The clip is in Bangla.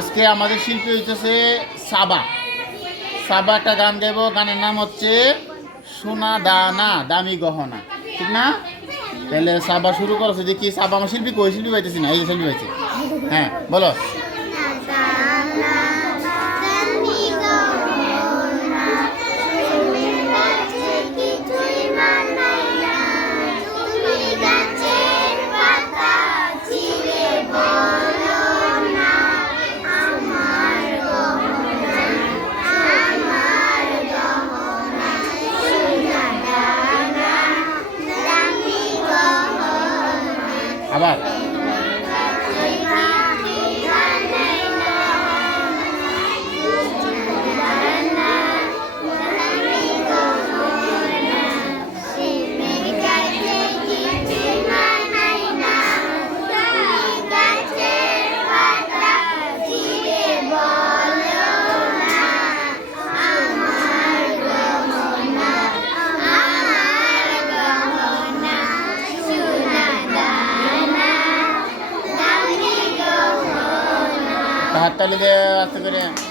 আজকে আমাদের শিল্পী হইতেছে সাবা। সাবা একটা গান দেব, গানের নাম হচ্ছে সোনা দানা দামি গহনা, ঠিক না? তাহলে সাবা শুরু করছে। দেখি সাবা আমার শিল্পী কই? শিল্পী পাইতেছি না, এই যে শিল্পী পাইছে। হ্যাঁ বলো। আবার হাততালি দিয়ে আস্তে করে।